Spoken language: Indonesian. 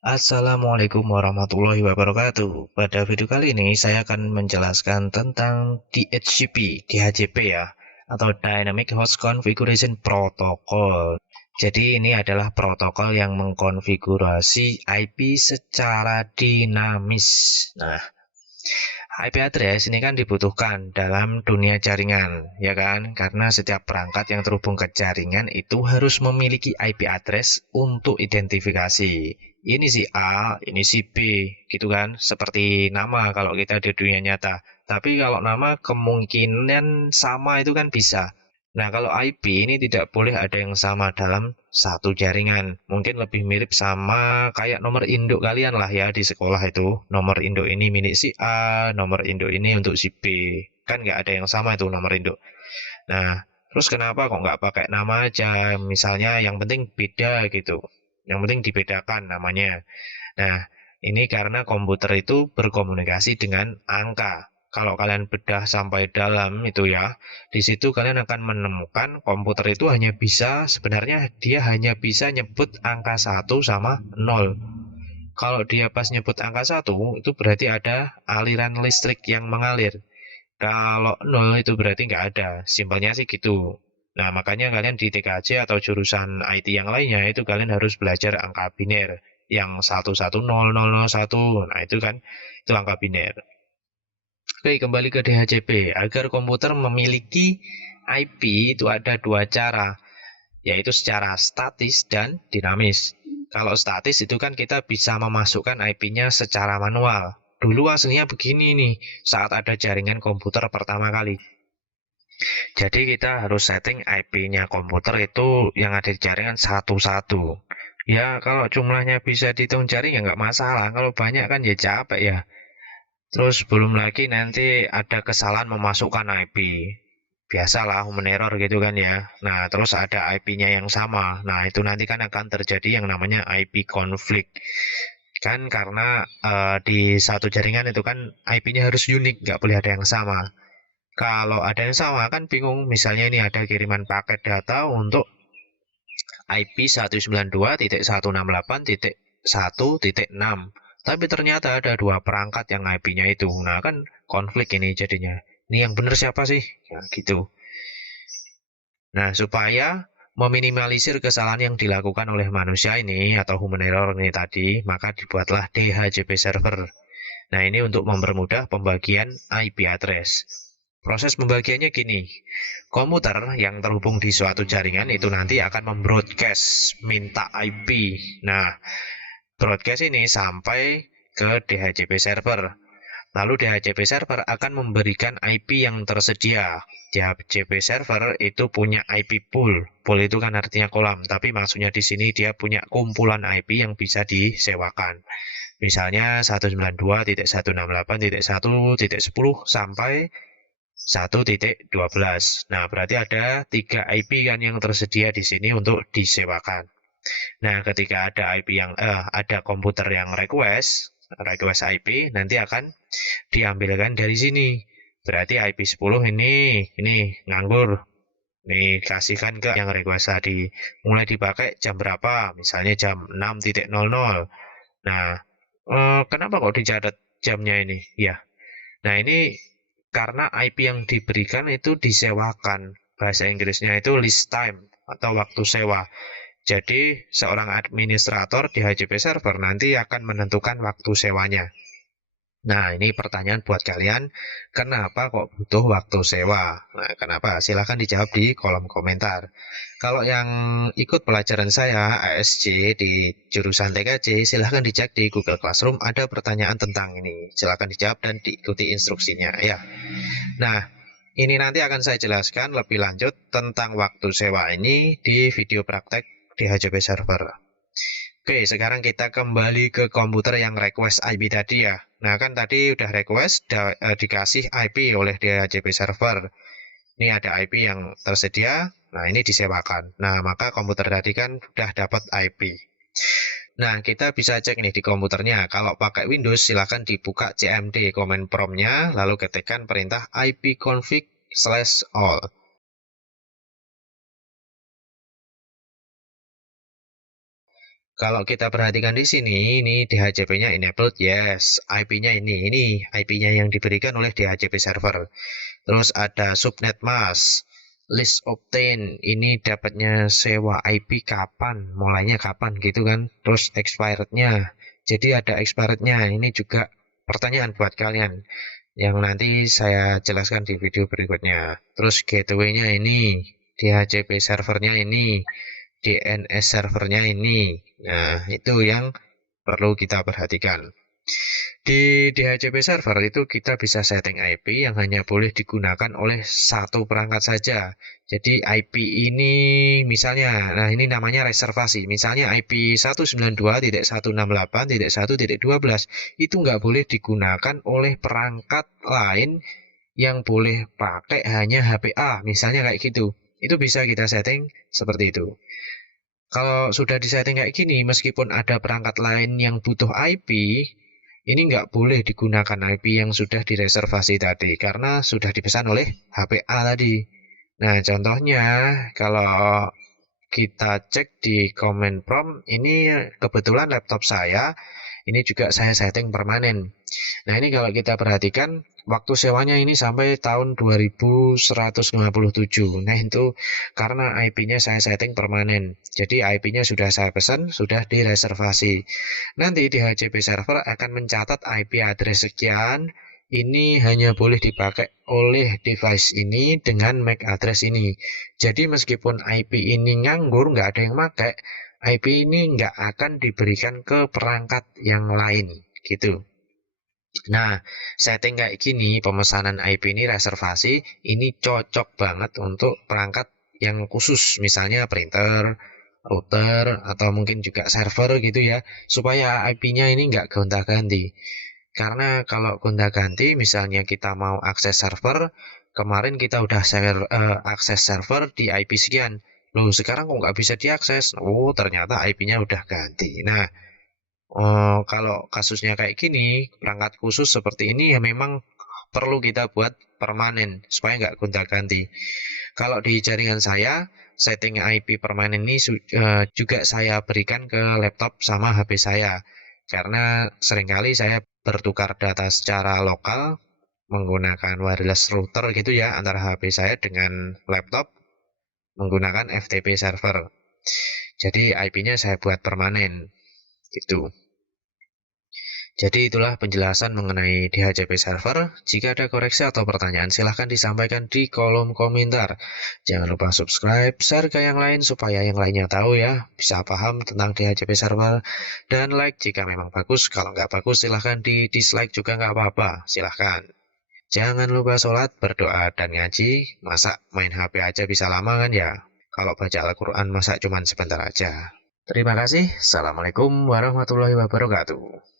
Assalamualaikum warahmatullahi wabarakatuh. Pada video kali ini saya akan menjelaskan tentang DHCP ya, atau Dynamic Host Configuration Protocol. Jadi ini adalah protokol yang mengkonfigurasi IP secara dinamis. Nah, IP address ini kan dibutuhkan dalam dunia jaringan, ya kan? Karena setiap perangkat yang terhubung ke jaringan itu harus memiliki IP address untuk identifikasi. Ini si A, ini si B, gitu kan? Seperti nama kalau kita di dunia nyata. Tapi kalau nama kemungkinan sama itu kan bisa. Nah, kalau IP ini tidak boleh ada yang sama dalam satu jaringan. Mungkin lebih mirip sama kayak nomor induk kalian lah ya di sekolah itu. Nomor induk ini milik si A, nomor induk ini untuk si B. Kan nggak ada yang sama itu nomor induk. Nah, terus kenapa kok nggak pakai nama aja? Misalnya yang penting beda gitu. Yang penting dibedakan namanya. Nah, ini karena komputer itu berkomunikasi dengan angka. Kalau kalian bedah sampai dalam itu ya, di situ kalian akan menemukan komputer itu hanya bisa, sebenarnya dia hanya bisa nyebut angka satu sama 0. Kalau dia pas nyebut angka satu itu berarti ada aliran listrik yang mengalir. Kalau 0 itu berarti nggak ada. Simpelnya sih gitu. Nah, makanya kalian di TKJ atau jurusan IT yang lainnya itu kalian harus belajar angka biner yang 11000001. Nah, itu kan itu angka biner. Oke, kembali ke DHCP. Agar komputer memiliki IP itu ada dua cara, yaitu secara statis dan dinamis. Kalau statis itu kan kita bisa memasukkan IP-nya secara manual. Dulu aslinya begini nih, saat ada jaringan komputer pertama kali. Jadi kita harus setting IP-nya komputer itu yang ada di jaringan satu-satu. Ya kalau jumlahnya bisa dihitung jari ya nggak masalah. Kalau banyak kan ya capek ya. Terus belum lagi nanti ada kesalahan memasukkan IP. Biasalah human error gitu kan ya. Nah terus ada IP-nya yang sama. Nah itu nanti kan akan terjadi yang namanya IP konflik. Kan karena di satu jaringan itu kan IP-nya harus unik, nggak boleh ada yang sama. Kalau ada yang sama kan bingung, misalnya ini ada kiriman paket data untuk IP 192.168.1.6. Tapi ternyata ada dua perangkat yang IP-nya itu. Nah, kan konflik ini jadinya. Ini yang benar siapa sih? Ya, gitu. Nah, supaya meminimalisir kesalahan yang dilakukan oleh manusia ini atau human error ini tadi, maka dibuatlah DHCP server. Nah, ini untuk mempermudah pembagian IP address. Proses pembagiannya gini, komputer yang terhubung di suatu jaringan itu nanti akan membroadcast minta IP. Nah, broadcast ini sampai ke DHCP server. Lalu DHCP server akan memberikan IP yang tersedia. DHCP server itu punya IP pool. Pool itu kan artinya kolam, tapi maksudnya di sini dia punya kumpulan IP yang bisa disewakan. Misalnya 192.168.1.10 sampai 1.12. Nah, berarti ada 3 IP kan yang tersedia di sini untuk disewakan. Nah, ketika ada ada komputer yang request IP nanti akan diambilkan dari sini. Berarti IP 10 ini nganggur. Nih, kasihkan ke yang request tadi. Mulai dipakai jam berapa? Misalnya jam 6.00. Nah, kenapa kok dicatat jamnya ini? Ya, nah ini karena IP yang diberikan itu disewakan. Bahasa Inggrisnya itu list time atau waktu sewa. Jadi seorang administrator di HCP server nanti akan menentukan waktu sewanya. Nah, ini pertanyaan buat kalian, kenapa kok butuh waktu sewa? Nah, kenapa? Silahkan dijawab di kolom komentar. Kalau yang ikut pelajaran saya, ASC di jurusan TKJ, silahkan dicek di Google Classroom, ada pertanyaan tentang ini. Silahkan dijawab dan diikuti instruksinya. Ya. Nah, ini nanti akan saya jelaskan lebih lanjut tentang waktu sewa ini di video praktek di HCP server. Oke, sekarang kita kembali ke komputer yang request IP tadi ya. Nah, kan tadi udah request, dikasih IP oleh DHCP server. Ini ada IP yang tersedia, nah ini disewakan. Nah, maka komputer tadi kan udah dapat IP. Nah, kita bisa cek nih di komputernya. Kalau pakai Windows, silahkan dibuka CMD command prompt-nya, lalu ketikkan perintah ipconfig/all. Kalau kita perhatikan di sini, ini DHCP-nya enabled, yes. IP-nya ini IP-nya yang diberikan oleh DHCP server. Terus ada subnet mask, list obtain, ini dapatnya sewa IP kapan, mulainya kapan gitu kan. Terus expirednya, jadi ada expirednya. Ini juga pertanyaan buat kalian yang nanti saya jelaskan di video berikutnya. Terus gateway-nya ini, DHCP servernya ini, DNS servernya ini. Nah, itu yang perlu kita perhatikan. Di DHCP server itu kita bisa setting IP yang hanya boleh digunakan oleh satu perangkat saja. Jadi IP ini misalnya, nah ini namanya reservasi. Misalnya IP 192.168.1.12 itu nggak boleh digunakan oleh perangkat lain yang boleh pakai hanya HPA. Misalnya kayak gitu. Itu bisa kita setting seperti itu. Kalau sudah disetting kayak gini, meskipun ada perangkat lain yang butuh IP, ini nggak boleh digunakan IP yang sudah direservasi tadi, karena sudah dipesan oleh HPA tadi. Nah, contohnya, kalau kita cek di command prompt, ini kebetulan laptop saya, ini juga saya setting permanen. Nah, ini kalau kita perhatikan, waktu sewanya ini sampai tahun 2157. Nah, itu karena IP-nya saya setting permanen. Jadi IP-nya sudah saya pesan, sudah direservasi. Nanti di DHCP server akan mencatat IP address sekian, ini hanya boleh dipakai oleh device ini dengan MAC address ini. Jadi meskipun IP ini nganggur, nggak ada yang pakai, IP ini nggak akan diberikan ke perangkat yang lain, gitu. Nah, setting kayak gini, pemesanan IP ini reservasi, ini cocok banget untuk perangkat yang khusus, misalnya printer, router, atau mungkin juga server gitu ya, supaya IP-nya ini nggak gonta-ganti. Karena kalau gonta-ganti, misalnya kita mau akses server, kemarin kita udah akses server di IP sekian, loh sekarang kok nggak bisa diakses? Oh, ternyata IP-nya udah ganti. Nah, kalau kasusnya kayak gini, perangkat khusus seperti ini ya memang perlu kita buat permanen supaya nggak gonta-ganti. Kalau di jaringan saya, setting IP permanen ini juga saya berikan ke laptop sama HP saya. Karena seringkali saya bertukar data secara lokal menggunakan wireless router gitu ya antara HP saya dengan laptop menggunakan FTP server. Jadi IP-nya saya buat permanen gitu. Jadi itulah penjelasan mengenai DHCP server. Jika ada koreksi atau pertanyaan, silahkan disampaikan di kolom komentar. Jangan lupa subscribe, share ke yang lain supaya yang lainnya tahu ya, bisa paham tentang DHCP server. Dan like jika memang bagus, kalau nggak bagus silahkan di dislike juga nggak apa-apa, silahkan. Jangan lupa sholat, berdoa, dan ngaji. Masa main HP aja bisa lama kan ya? Kalau baca Al-Quran masa cuman sebentar aja. Terima kasih. Assalamualaikum warahmatullahi wabarakatuh.